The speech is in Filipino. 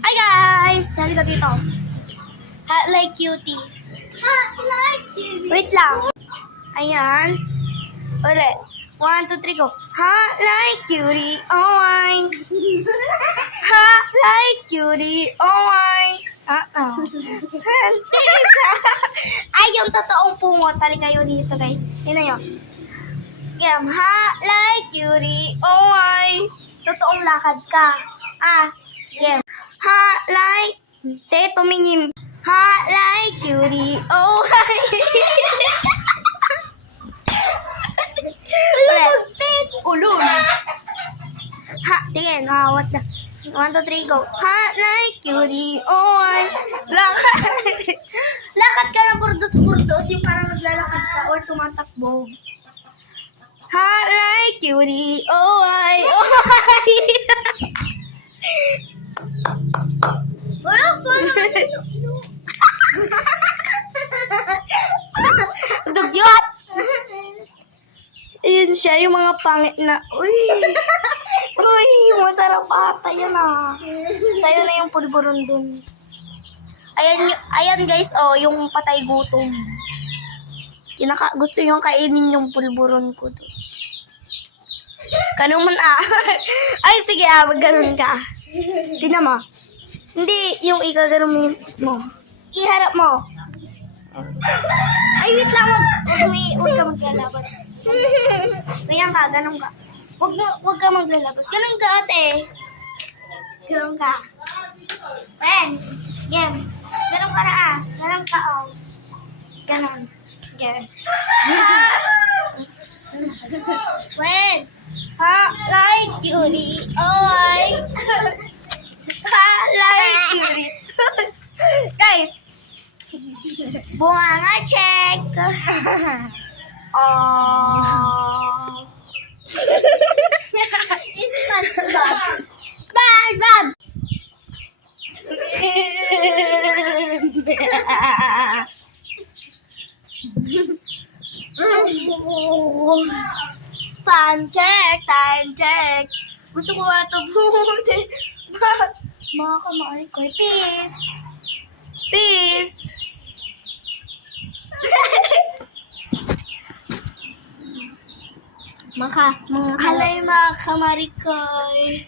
Hi guys! Halika dito. Hot like cutie. Hot like cutie. Wait lang. Ayan. Ulit. 1, 2, 3, go. Hot like cutie. Oh my. Hot like cutie. Oh my. Ay, yung totoong pungot. Tali kayo dito guys. Yun na yun. Game. Hot like cutie. Oh my. Totoong lakad ka. Game. Hot like. Te, tumingin. Hot like cutie. Oh my. Ulo. Ha, tingin. What the? 1, 2, 3, go. Hot like cutie. Oh my. Lakad. Lakad ka ng burdos-burdos. Yung parang naglalakad ka or tumatakbo. Hot like cutie. Oh my. Oh my. Dugyot! Ayun siya, yung mga pangit na, uy, masarap ata yan Sa'yo na yung pulburon dun. Ayan guys, yung patay gutom. Gusto yung kainin yung pulburon ko dun. Ganun man Ay, sige magganon ka. Tingnan mo. Hindi, yung ikaganon mo. Iharap mo. Ay, wait lang. Huwag ka maglalabas. Ganyan ka, ganun ka. Huwag ka maglalabas. Ganun ka, ate. Ganun ka. Ben, game. Ganun ka na Ganun ka, Ganun. Ganun. Wait. Like cutie. Ay. Like cutie. Guys. Bunga check. It's SpongeBob. SpongeBob. Time check. Gusto ko ito buti. Mga kamay ko. Peace. Peace. Mga Halay mga kamarikoy.